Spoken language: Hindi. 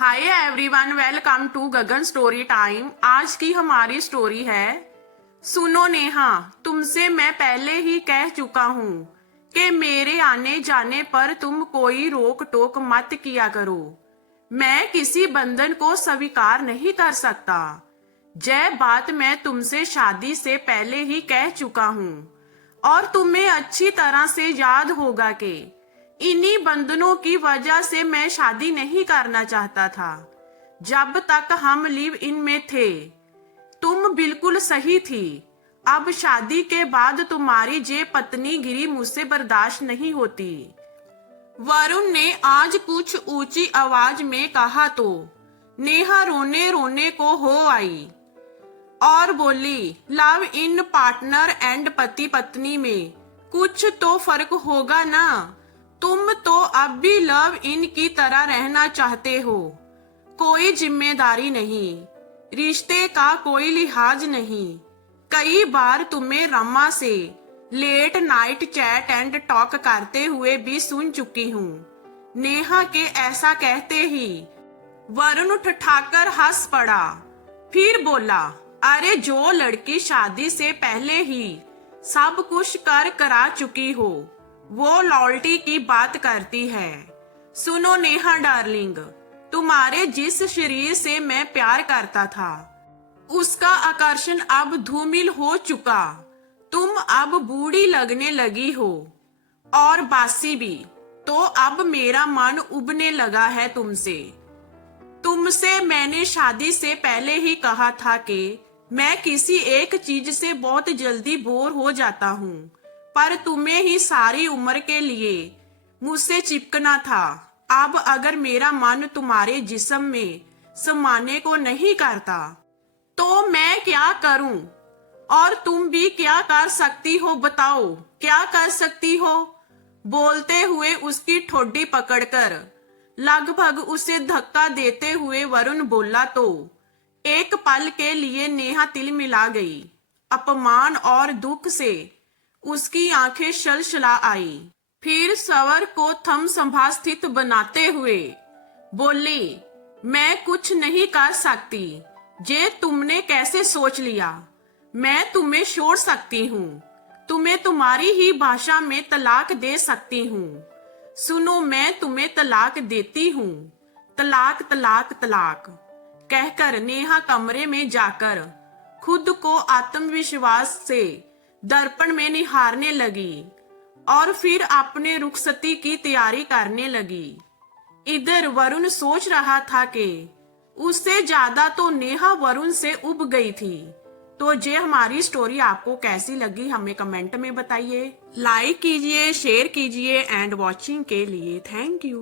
Hi everyone, welcome to Gagan story time. आज की हमारी स्टोरी है सुनो नेहा, तुमसे मैं पहले ही कह चुका हूँ कि मेरे आने जाने पर तुम कोई रोक टोक मत किया करो। मैं किसी बंधन को स्वीकार नहीं कर सकता। जय बात मैं तुमसे शादी से पहले ही कह चुका हूँ और तुम्हें अच्छी तरह से याद होगा कि इन्हीं बंधनों की वजह से मैं शादी नहीं करना चाहता था। जब तक हम लिव इन में थे तुम बिल्कुल सही थी। अब शादी के बाद तुम्हारी जे पत्नी गिरी मुझसे बर्दाश्त नहीं होती। वरुण ने आज कुछ ऊंची आवाज में कहा तो नेहा रोने रोने को हो आई और बोली, लव इन पार्टनर एंड पति पत्नी में कुछ तो फर्क होगा ना। तुम तो अब भी लव इन की तरह रहना चाहते हो। कोई जिम्मेदारी नहीं, रिश्ते का कोई लिहाज नहीं। कई बार तुम्हें रमा से late night chat and talk करते हुए भी सुन चुकी हूँ। नेहा के ऐसा कहते ही वरुण ठठाकर हंस पड़ा, फिर बोला, अरे जो लड़की शादी से पहले ही सब कुछ करा चुकी हो वो लॉयल्टी की बात करती है। सुनो नेहा डार्लिंग, तुम्हारे जिस शरीर से मैं प्यार करता था उसका आकर्षण अब धूमिल हो चुका। तुम अब बूढ़ी लगने लगी हो और बासी भी, तो अब मेरा मन उबने लगा है तुमसे। तुमसे मैंने शादी से पहले ही कहा था कि मैं किसी एक चीज से बहुत जल्दी बोर हो जाता हूँ, पर तुम्हें ही सारी उम्र के लिए मुझसे चिपकना था। अब अगर मेरा मन तुम्हारे जिस्म में समाने को नहीं करता तो मैं क्या करूं? और तुम भी क्या कर सकती हो बताओ, क्या कर सकती हो? बोलते हुए उसकी ठोडी पकड़कर लगभग उसे धक्का देते हुए वरुण बोला तो एक पल के लिए नेहा तिल मिला गई। अपमान और दुख से उसकी आंखें शलशला आई। फिर सवर को थम संभा स्थित बनाते हुए बोली, मैं कुछ नहीं कर सकती। जे तुमने कैसे सोच लिया? मैं तुम्हें छोड़ सकती हूँ, तुम्हें तुम्हारी ही भाषा में तलाक दे सकती हूँ। सुनो, मैं तुम्हें तलाक देती हूँ। तलाक तलाक तलाक कहकर नेहा कमरे में जाकर खुद को आत्मविश्वास से दर्पण में निहारने लगी और फिर अपने रुखसती की तैयारी करने लगी। इधर वरुण सोच रहा था कि उससे ज्यादा तो नेहा वरुण से उब गई थी। तो ये हमारी स्टोरी आपको कैसी लगी हमें कमेंट में बताइए। लाइक कीजिए, शेयर कीजिए एंड वॉचिंग के लिए थैंक यू।